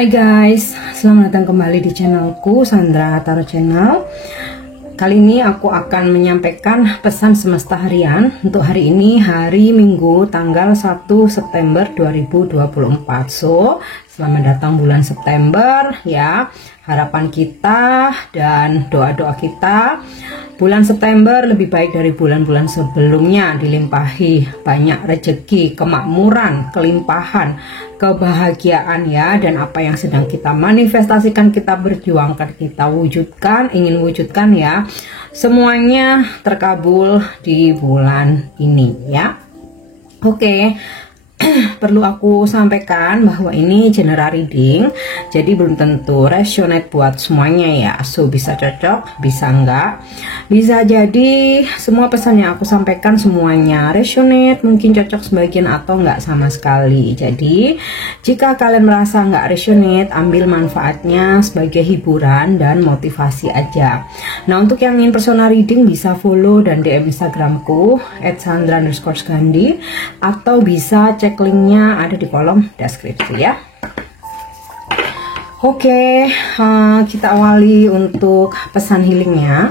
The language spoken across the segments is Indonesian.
Hai guys, selamat datang kembali di channelku Sandra Tarot Channel. Kali ini aku akan menyampaikan pesan semesta harian untuk hari ini, hari Minggu tanggal 1 September 2024. So, selamat datang bulan September ya. Harapan kita dan doa-doa kita, bulan September lebih baik dari bulan-bulan sebelumnya, dilimpahi banyak rezeki, kemakmuran, kelimpahan, kebahagiaan ya, dan apa yang sedang kita manifestasikan, kita berjuangkan, kita wujudkan, ingin wujudkan ya, semuanya terkabul di bulan ini ya. Oke. Perlu aku sampaikan bahwa ini general reading, jadi belum tentu resonate buat semuanya ya. So bisa cocok, bisa enggak, bisa jadi semua pesan yang aku sampaikan semuanya resonate, mungkin cocok sebagian atau enggak sama sekali. Jadi jika kalian merasa enggak resonate, ambil manfaatnya sebagai hiburan dan motivasi aja. Nah, untuk yang ingin personal reading bisa follow dan DM Instagramku @sandra_skandi, atau bisa cek linknya ada di kolom deskripsi ya. Oke, kita awali untuk pesan healingnya.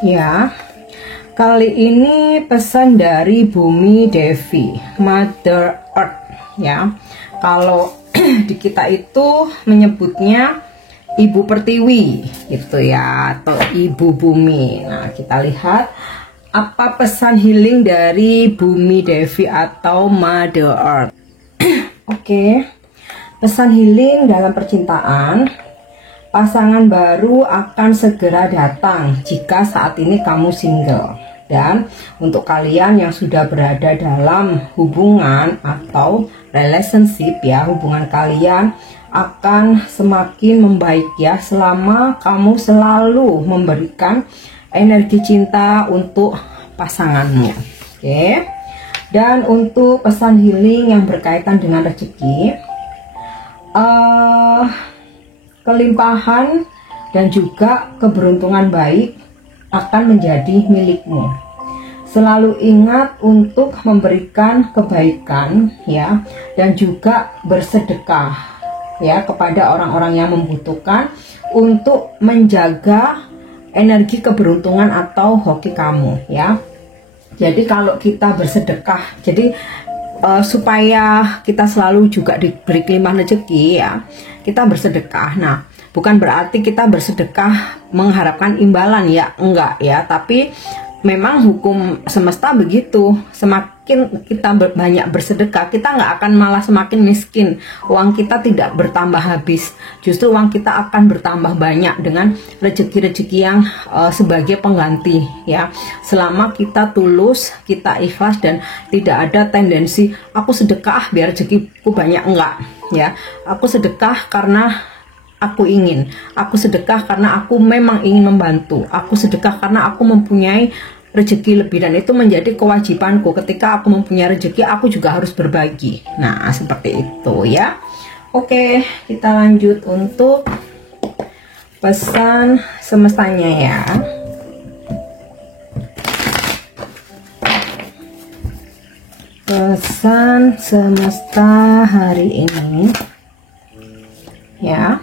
Ya, kali ini pesan dari Bumi Devi, Mother Earth ya. Kalau di kita itu menyebutnya Ibu Pertiwi gitu ya, atau Ibu Bumi. Nah, kita lihat apa pesan healing dari Bumi Devi atau Mother Earth. Oke, pesan healing dalam percintaan. Pasangan baru akan segera datang jika saat ini kamu single. Dan untuk kalian yang sudah berada dalam hubungan atau relationship ya, hubungan kalian akan semakin membaik ya, selama kamu selalu memberikan energi cinta untuk pasanganmu. Oke. Dan untuk pesan healing yang berkaitan dengan rezeki, kelimpahan dan juga keberuntungan baik akan menjadi milikmu. Selalu ingat untuk memberikan kebaikan ya, dan juga bersedekah ya kepada orang-orang yang membutuhkan untuk menjaga energi keberuntungan atau hoki kamu ya. Jadi kalau kita bersedekah, jadi supaya kita selalu juga diberi kelimpahan rezeki ya, kita bersedekah. Nah, bukan berarti kita bersedekah mengharapkan imbalan ya, enggak ya, tapi memang hukum semesta begitu. Semakin kita banyak bersedekah, kita nggak akan malah semakin miskin. Uang kita tidak bertambah habis, justru uang kita akan bertambah banyak dengan rezeki-rezeki yang sebagai pengganti ya. Selama kita tulus, kita ikhlas, dan tidak ada tendensi aku sedekah biar rezekiku banyak, enggak ya. Aku sedekah karena aku ingin, aku sedekah karena aku memang ingin membantu, aku sedekah karena aku mempunyai rezeki lebih, dan itu menjadi kewajibanku. Ketika aku mempunyai rezeki, aku juga harus berbagi. Nah, seperti itu ya. Oke, kita lanjut untuk pesan semestanya ya. Pesan semesta hari ini ya.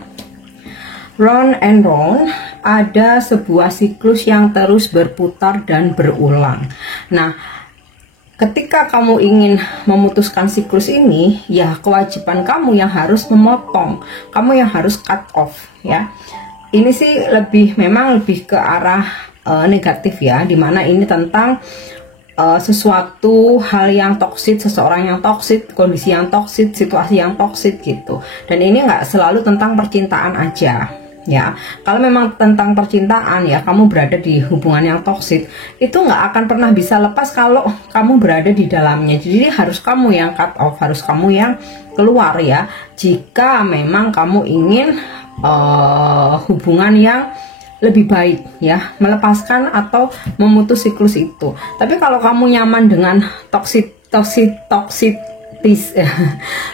Round and round, ada sebuah siklus yang terus berputar dan berulang. Nah, ketika kamu ingin memutuskan siklus ini, ya kewajiban kamu yang harus memotong, kamu yang harus cut off ya. Ini sih memang lebih ke arah negatif ya, dimana ini tentang sesuatu hal yang toksik, seseorang yang toksik, kondisi yang toksik, situasi yang toksik gitu. Dan ini nggak selalu tentang percintaan aja ya. Kalau memang tentang percintaan ya, kamu berada di hubungan yang toksik, itu nggak akan pernah bisa lepas kalau kamu berada di dalamnya. Jadi harus kamu yang cut off, harus kamu yang keluar ya, jika memang kamu ingin hubungan yang lebih baik ya, melepaskan atau memutus siklus itu. Tapi kalau kamu nyaman dengan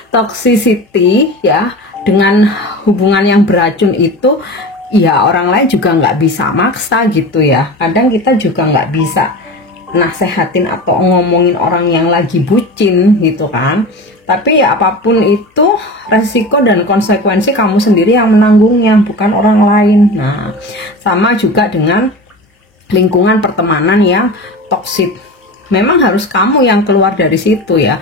toxicity ya, dengan hubungan yang beracun itu, ya orang lain juga nggak bisa maksa gitu ya. Kadang kita juga nggak bisa nasehatin atau ngomongin orang yang lagi bucin gitu kan. Tapi ya apapun itu, resiko dan konsekuensi kamu sendiri yang menanggungnya, bukan orang lain. Nah, sama juga dengan lingkungan pertemanan yang toksik. Memang harus kamu yang keluar dari situ ya.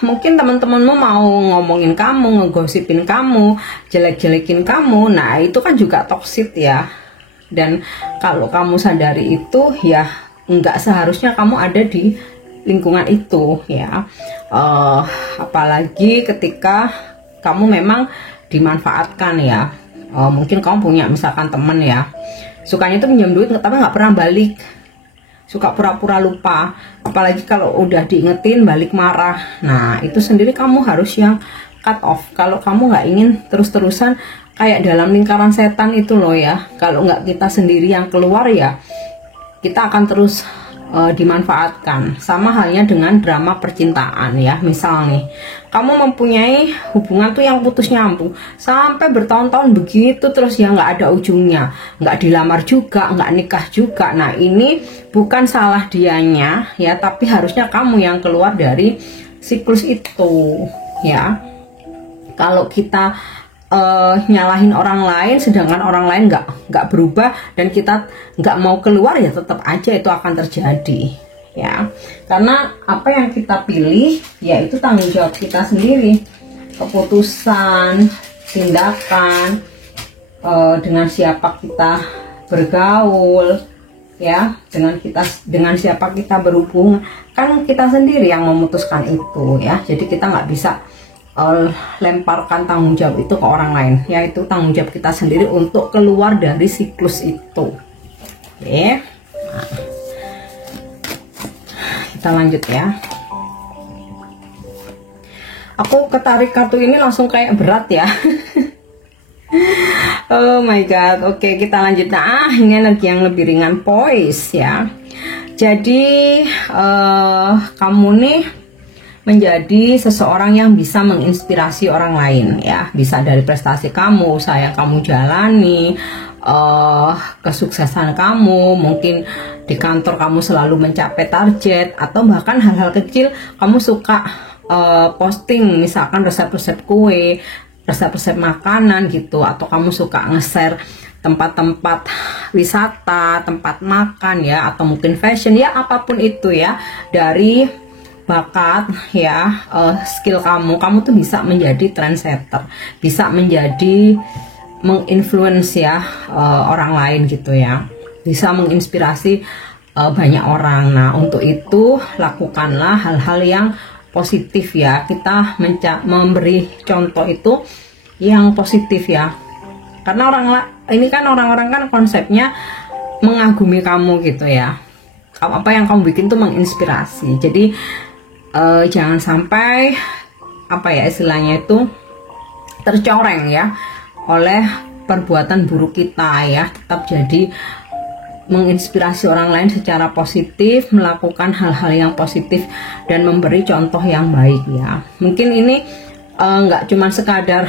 Mungkin teman-temanmu mau ngomongin kamu, ngegosipin kamu, jelek-jelekin kamu. Nah, itu kan juga toksik ya. Dan kalau kamu sadari itu, ya nggak seharusnya kamu ada di lingkungan itu ya. Apalagi ketika kamu memang dimanfaatkan ya. Mungkin kamu punya misalkan temen ya, sukanya itu pinjam duit tapi nggak pernah balik, suka pura-pura lupa, apalagi kalau udah diingetin balik marah. Nah, itu sendiri kamu harus yang cut off. Kalau kamu nggak ingin terus-terusan kayak dalam lingkaran setan itu loh ya, kalau nggak kita sendiri yang keluar ya kita akan terus dimanfaatkan. Sama halnya dengan drama percintaan ya. Misal nih, kamu mempunyai hubungan tuh yang putus nyambung sampai bertahun-tahun begitu terus ya, nggak ada ujungnya, nggak dilamar juga, nggak nikah juga. Nah, ini bukan salah dianya ya, tapi harusnya kamu yang keluar dari siklus itu ya. Kalau kita nyalahin orang lain sedangkan orang lain nggak berubah dan kita nggak mau keluar, ya tetap aja itu akan terjadi ya. Karena apa yang kita pilih ya itu tanggung jawab kita sendiri. Keputusan, tindakan, dengan siapa kita bergaul ya, dengan siapa kita berhubungan, kan kita sendiri yang memutuskan itu ya. Jadi kita nggak bisa lemparkan tanggung jawab itu ke orang lain, yaitu tanggung jawab kita sendiri untuk keluar dari siklus itu. Oke, nah, kita lanjut ya. Aku ketarik kartu ini langsung kayak berat ya. Oh my god. Oke, kita lanjut. Nah, ini energi yang lebih ringan, poise ya. Jadi kamu nih menjadi seseorang yang bisa menginspirasi orang lain ya. Bisa dari prestasi kamu, usaha yang kamu jalani, kesuksesan kamu, mungkin di kantor kamu selalu mencapai target, atau bahkan hal-hal kecil kamu suka posting misalkan resep-resep kue, resep-resep makanan gitu, atau kamu suka nge-share tempat-tempat wisata, tempat makan ya, atau mungkin fashion ya, apapun itu ya. Dari bakat ya, skill kamu tuh bisa menjadi trendsetter, bisa menjadi menginfluence ya orang lain gitu ya, bisa menginspirasi banyak orang. Nah, untuk itu lakukanlah hal-hal yang positif ya. Kita memberi contoh itu yang positif ya, karena ini kan orang-orang kan konsepnya mengagumi kamu gitu ya. Apa yang kamu bikin tuh menginspirasi. Jadi jangan sampai apa ya istilahnya itu tercoreng ya oleh perbuatan buruk kita ya. Tetap jadi menginspirasi orang lain secara positif, melakukan hal-hal yang positif dan memberi contoh yang baik ya. Mungkin ini nggak cuma sekedar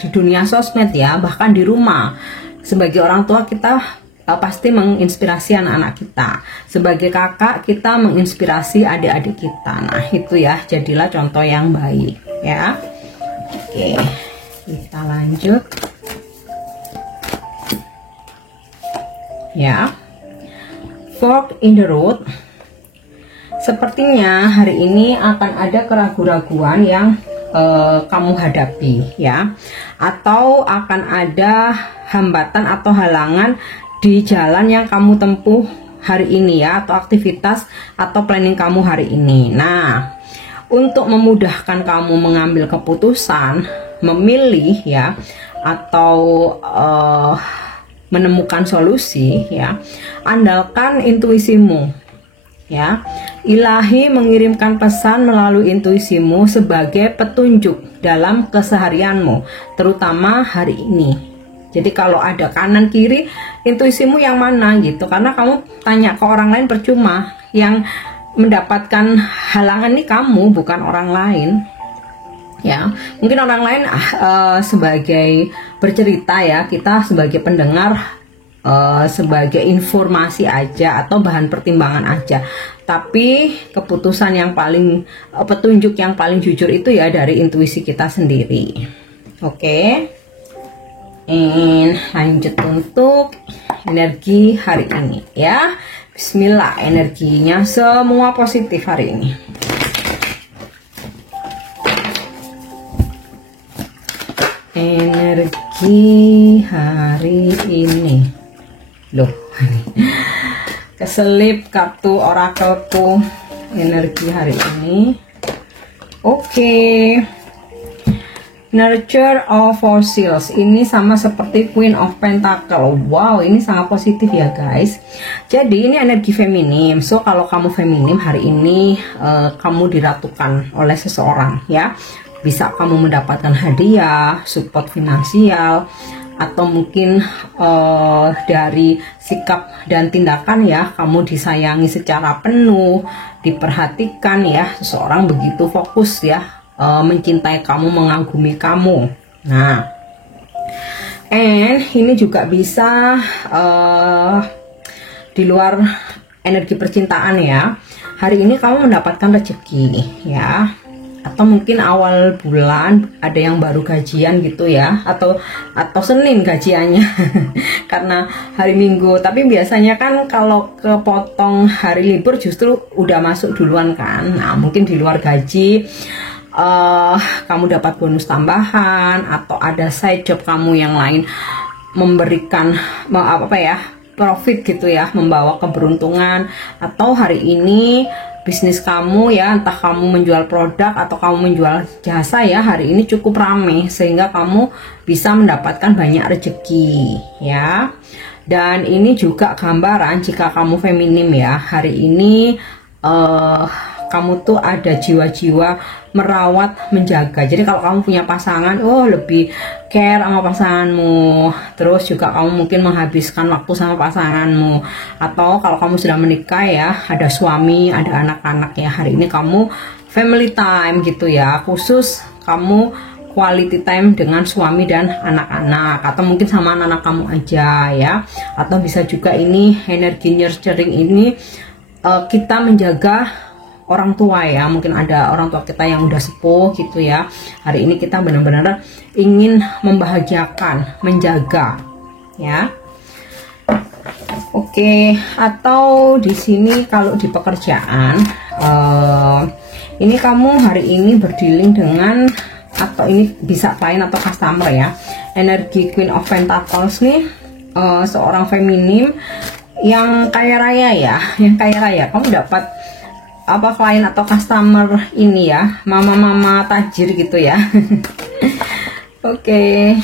di dunia sosmed ya, bahkan di rumah sebagai orang tua kita pasti menginspirasi anak-anak kita. Sebagai kakak kita menginspirasi adik-adik kita. Nah, itu ya, jadilah contoh yang baik ya. Oke, kita lanjut ya. Fork in the road. Sepertinya hari ini akan ada keraguan-raguan yang kamu hadapi ya, atau akan ada hambatan atau halangan di jalan yang kamu tempuh hari ini ya, atau aktivitas atau planning kamu hari ini. Nah, untuk memudahkan kamu mengambil keputusan, memilih ya, atau menemukan solusi ya, andalkan intuisimu ya. Ilahi mengirimkan pesan melalui intuisimu sebagai petunjuk dalam keseharianmu, terutama hari ini. Jadi kalau ada kanan kiri, intuisimu yang mana gitu. Karena kamu tanya ke orang lain percuma. Yang mendapatkan halangan nih kamu, bukan orang lain. Ya, mungkin orang lain sebagai bercerita ya, kita sebagai pendengar sebagai informasi aja atau bahan pertimbangan aja. Tapi keputusan yang paling petunjuk yang paling jujur itu ya dari intuisi kita sendiri. Oke. Lanjut untuk energi hari ini ya. Bismillah, energinya semua positif hari ini. Energi hari ini. Loh, keselip kartu orakelku energi hari ini. Oke. Nurture of Fossils ini sama seperti Queen of Pentacle. Wow, ini sangat positif ya guys. Jadi ini energi feminim. So kalau kamu feminim hari ini kamu diratukan oleh seseorang ya. Bisa kamu mendapatkan hadiah, support finansial, atau mungkin dari sikap dan tindakan ya, kamu disayangi secara penuh, diperhatikan ya, seseorang begitu fokus ya, mencintai kamu, mengagumi kamu. Nah, ini juga bisa di luar energi percintaan ya. Hari ini kamu mendapatkan rezeki ya, atau mungkin awal bulan ada yang baru gajian gitu ya, atau Senin gajiannya karena hari Minggu. Tapi biasanya kan kalau kepotong hari libur justru udah masuk duluan kan. Nah mungkin di luar gaji kamu dapat bonus tambahan, atau ada side job kamu yang lain memberikan profit gitu ya, membawa keberuntungan. Atau hari ini bisnis kamu ya, entah kamu menjual produk atau kamu menjual jasa ya, hari ini cukup ramai sehingga kamu bisa mendapatkan banyak rezeki ya. Dan ini juga gambaran jika kamu feminim ya, hari ini kamu tuh ada jiwa-jiwa merawat, menjaga. Jadi kalau kamu punya pasangan, lebih care sama pasanganmu. Terus juga kamu mungkin menghabiskan waktu sama pasanganmu. Atau kalau kamu sudah menikah ya, ada suami, ada anak-anak ya, hari ini kamu family time gitu ya. Khusus kamu quality time dengan suami dan anak-anak, atau mungkin sama anak-anak kamu aja ya. Atau bisa juga ini energi nurturing ini kita menjaga orang tua ya, mungkin ada orang tua kita yang udah sepuh gitu ya. Hari ini kita benar-benar ingin membahagiakan, menjaga ya. Oke, atau di sini kalau di pekerjaan ini kamu hari ini berdealing dengan, atau ini bisa klien atau customer ya. Energi Queen of Pentacles nih, seorang feminim yang kaya raya ya, kamu dapat klien atau customer ini ya, mama-mama tajir gitu ya. Oke.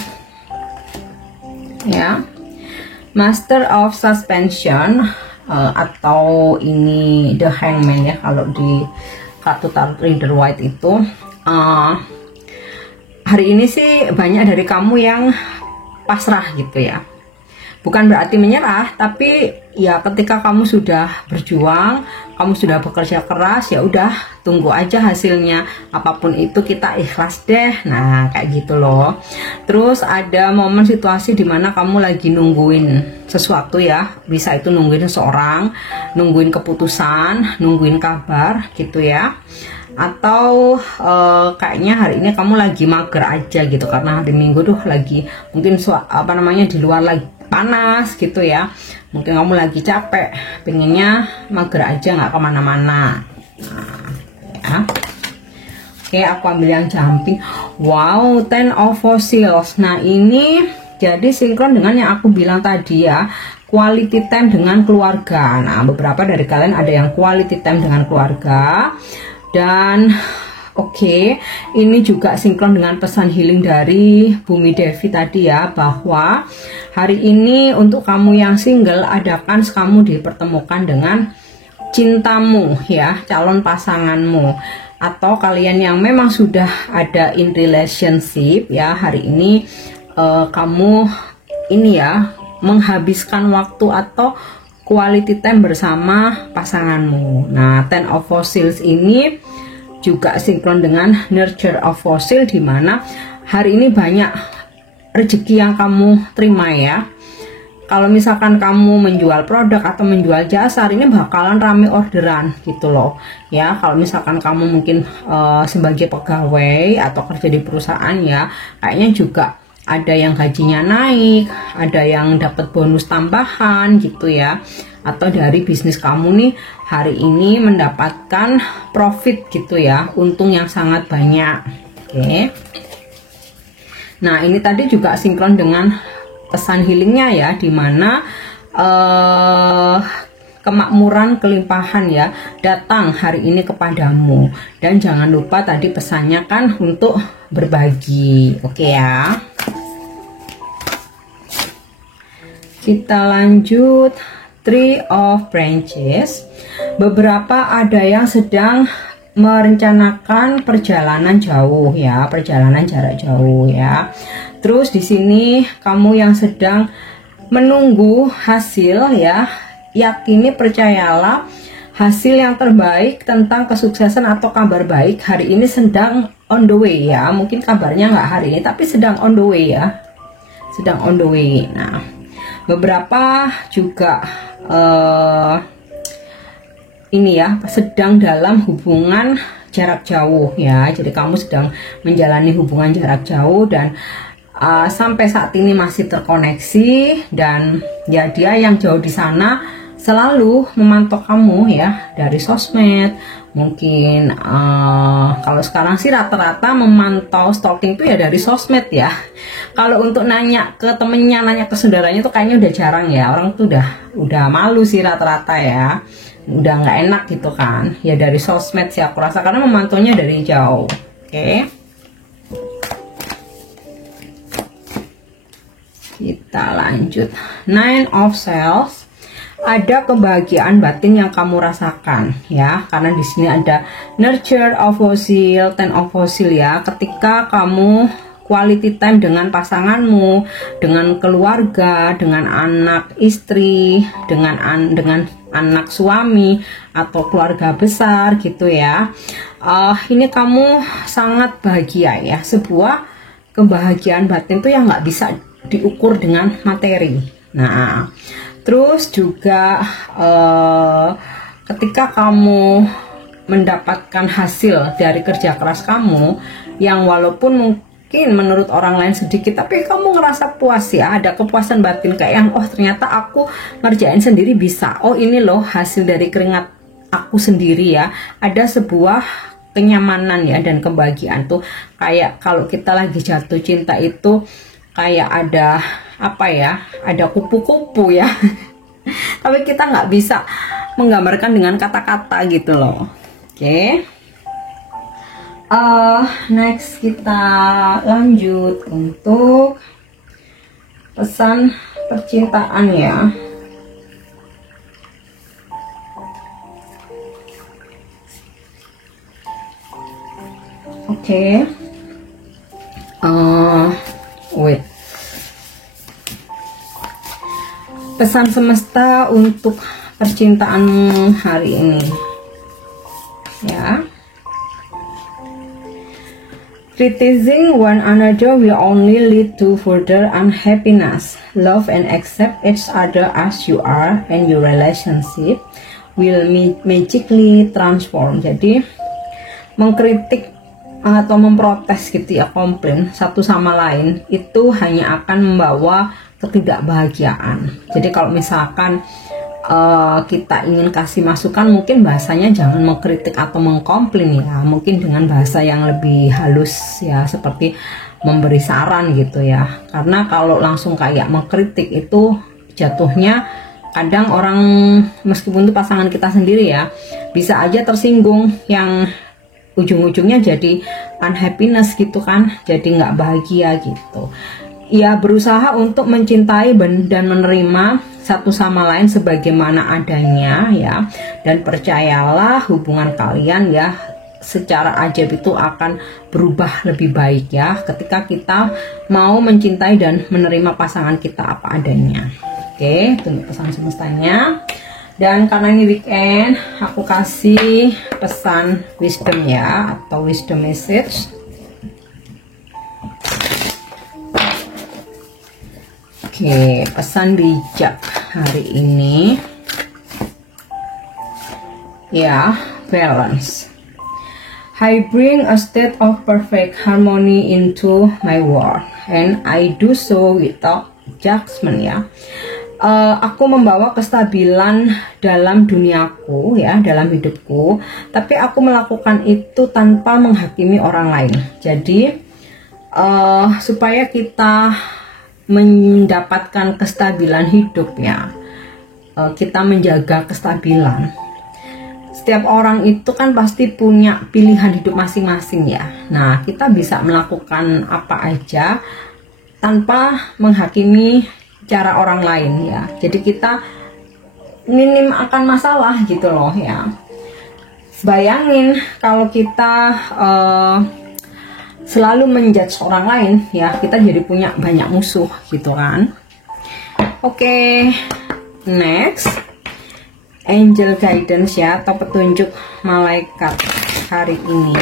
Ya. Master of Suspension atau ini The Hangman ya kalau di kartu tarot Rider White itu. Hari ini sih banyak dari kamu yang pasrah gitu ya. Bukan berarti menyerah, tapi ya ketika kamu sudah berjuang, kamu sudah bekerja keras, ya udah tunggu aja hasilnya. Apapun itu kita ikhlas deh. Nah, kayak gitu loh. Terus ada momen situasi dimana kamu lagi nungguin sesuatu ya. Bisa itu nungguin seseorang, nungguin keputusan, nungguin kabar gitu ya. Atau kayaknya hari ini kamu lagi mager aja gitu, karena hari Minggu tuh lagi mungkin di luar lagi panas gitu ya. Mungkin kamu lagi capek, pengennya mager aja, nggak kemana-mana. Nah, ya. Oke, aku ambil yang jumping. Wow, Ten of Fossils. Nah ini jadi sinkron dengan yang aku bilang tadi ya, quality time dengan keluarga. Nah beberapa dari kalian ada yang quality time dengan keluarga. Dan oke, ini juga sinkron dengan pesan healing dari Bumi Devi tadi ya, bahwa hari ini untuk kamu yang single, adakan kamu dipertemukan dengan cintamu ya, calon pasanganmu. Atau kalian yang memang sudah ada in relationship ya, hari ini kamu ini ya menghabiskan waktu atau quality time bersama pasanganmu. Nah, Ten of Fossils ini juga sinkron dengan Nurture of Fossil, dimana hari ini banyak rezeki yang kamu terima ya. kalau misalkan kamu menjual produk atau menjual jasa, hari ini bakalan rame orderan gitu loh ya. Kalau misalkan kamu mungkin sebagai pegawai atau kerja di perusahaan ya, kayaknya juga ada yang gajinya naik, ada yang dapat bonus tambahan gitu ya, atau dari bisnis kamu nih hari ini mendapatkan profit gitu ya, untung yang sangat banyak. Oke. Nah, ini tadi juga sinkron dengan pesan healingnya ya, dimana kemakmuran, kelimpahan ya datang hari ini kepadamu. Dan jangan lupa tadi pesannya kan untuk berbagi. Oke ya. Kita lanjut. Tree of Branches. Beberapa ada yang sedang merencanakan perjalanan jauh ya, perjalanan jarak jauh ya. Terus di sini kamu yang sedang menunggu hasil ya, yakini, percayalah hasil yang terbaik tentang kesuksesan atau kabar baik hari ini sedang on the way ya. Mungkin kabarnya nggak hari ini, tapi sedang on the way ya, sedang on the way. Nah, beberapa juga ini ya, sedang dalam hubungan jarak jauh ya. Jadi kamu sedang menjalani hubungan jarak jauh dan sampai saat ini masih terkoneksi, dan ya dia yang jauh di sana selalu memantau kamu ya dari sosmed. Mungkin kalau sekarang sih rata-rata memantau, stalking itu ya dari sosmed ya. Kalau untuk nanya ke temennya, nanya ke saudaranya tuh kayaknya udah jarang ya. Orang tuh udah malu sih rata-rata ya, udah nggak enak gitu kan ya. Dari sosmed sih aku rasa, karena memantaunya dari jauh. Oke. Kita lanjut. Nine of Swords. Ada kebahagiaan batin yang kamu rasakan ya, karena di sini ada nurture of fossil, ten of fossil ya. Ketika kamu quality time dengan pasanganmu, dengan keluarga, dengan anak istri, dengan anak suami atau keluarga besar gitu ya. Ini kamu sangat bahagia ya. Sebuah kebahagiaan batin tuh yang nggak bisa diukur dengan materi. Nah, terus juga ketika kamu mendapatkan hasil dari kerja keras kamu, yang walaupun mungkin menurut orang lain sedikit, tapi kamu ngerasa puas ya, ada kepuasan batin kayak yang oh ternyata aku ngerjain sendiri bisa, oh ini loh hasil dari keringat aku sendiri ya. Ada sebuah kenyamanan ya dan kebahagiaan tuh, kayak kalau kita lagi jatuh cinta itu kayak ada apa ya, ada kupu-kupu ya. Tapi kita nggak bisa menggambarkan dengan kata-kata gitu loh. Oke. Next kita lanjut untuk pesan percintaan ya. Oke. Wait. Pesan semesta untuk percintaanmu hari ini ya. Criticizing one another will only lead to further unhappiness. Love and accept each other as you are, and your relationship will magically transform. Jadi mengkritik atau memprotes gitu ya, komplain satu sama lain itu hanya akan membawa ketidakbahagiaan. Jadi kalau misalkan kita ingin kasih masukan, mungkin bahasanya jangan mengkritik atau mengkomplain ya, mungkin dengan bahasa yang lebih halus ya, seperti memberi saran gitu ya. Karena kalau langsung kayak mengkritik itu jatuhnya kadang orang, meskipun itu pasangan kita sendiri ya, bisa aja tersinggung, yang ujung-ujungnya jadi unhappiness gitu kan, jadi nggak bahagia gitu. Ya, berusaha untuk mencintai dan menerima satu sama lain sebagaimana adanya ya, dan percayalah hubungan kalian ya secara ajaib itu akan berubah lebih baik ya, ketika kita mau mencintai dan menerima pasangan kita apa adanya. Oke, tunggu pesan semestanya. Dan karena ini weekend, aku kasih pesan wisdom ya, atau wisdom message. Oke, pesan bijak hari ini ya, balance. I bring a state of perfect harmony into my work and I do so without judgment ya. Aku membawa kestabilan dalam duniaku ya, dalam hidupku, tapi aku melakukan itu tanpa menghakimi orang lain. Jadi supaya kita mendapatkan kestabilan hidup ya, kita menjaga kestabilan. Setiap orang itu kan pasti punya pilihan hidup masing-masing ya. Nah, kita bisa melakukan apa aja tanpa menghakimi cara orang lain ya. Jadi kita minim akan masalah gitu loh ya. Bayangin kalau kita selalu menjudge orang lain ya, kita jadi punya banyak musuh gitu kan. Oke, next, angel guidance ya, atau petunjuk malaikat hari ini.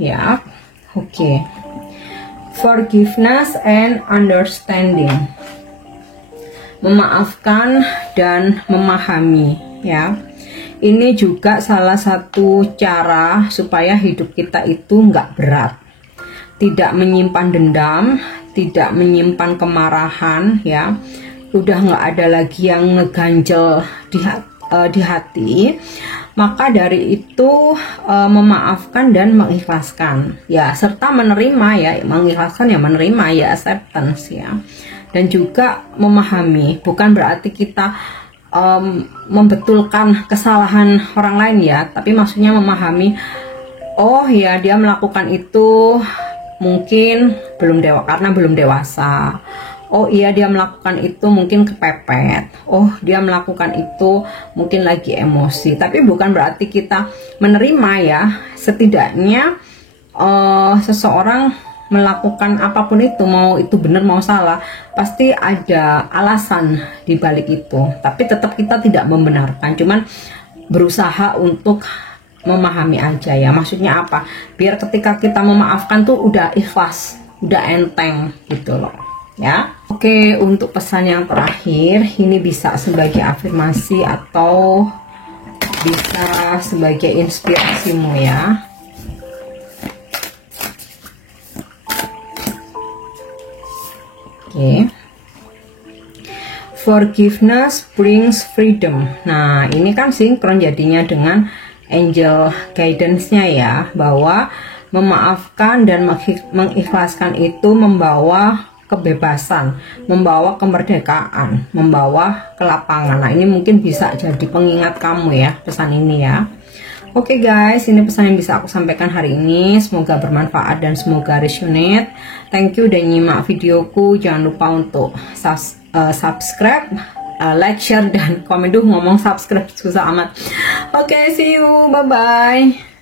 Ya, oke. Forgiveness and understanding. Memaafkan dan memahami ya. Ini juga salah satu cara supaya hidup kita itu nggak berat. Tidak menyimpan dendam, tidak menyimpan kemarahan ya. Udah nggak ada lagi yang ngeganjel di hati. Maka dari itu memaafkan dan mengikhlaskan ya, serta menerima ya, mengikhlaskan ya, menerima ya, acceptance ya, dan juga memahami. Bukan berarti kita membetulkan kesalahan orang lain ya, tapi maksudnya memahami, oh ya dia melakukan itu mungkin karena belum dewasa. Oh iya dia melakukan itu mungkin kepepet. Oh dia melakukan itu mungkin lagi emosi. Tapi bukan berarti kita menerima ya. Setidaknya seseorang melakukan apapun itu, mau itu benar mau salah, pasti ada alasan di balik itu. Tapi tetap kita tidak membenarkan, cuman berusaha untuk memahami aja ya. Maksudnya apa? Biar ketika kita memaafkan tuh udah ikhlas, udah enteng gitu loh ya. Oke, untuk pesan yang terakhir ini bisa sebagai afirmasi atau bisa sebagai inspirasimu ya. Oke. Forgiveness brings freedom. Nah, ini kan sinkron jadinya dengan angel guidance-nya ya, bahwa memaafkan dan mengikhlaskan itu membawa kebebasan, membawa kemerdekaan, membawa kelapangan. Nah, ini mungkin bisa jadi pengingat kamu ya, pesan ini ya. Oke guys, ini pesan yang bisa aku sampaikan hari ini. Semoga bermanfaat dan semoga resonate. Thank you udah nyimak videoku. Jangan lupa untuk subscribe, like, share, dan komen. Ngomong subscribe susah amat. Oke, see you, bye-bye.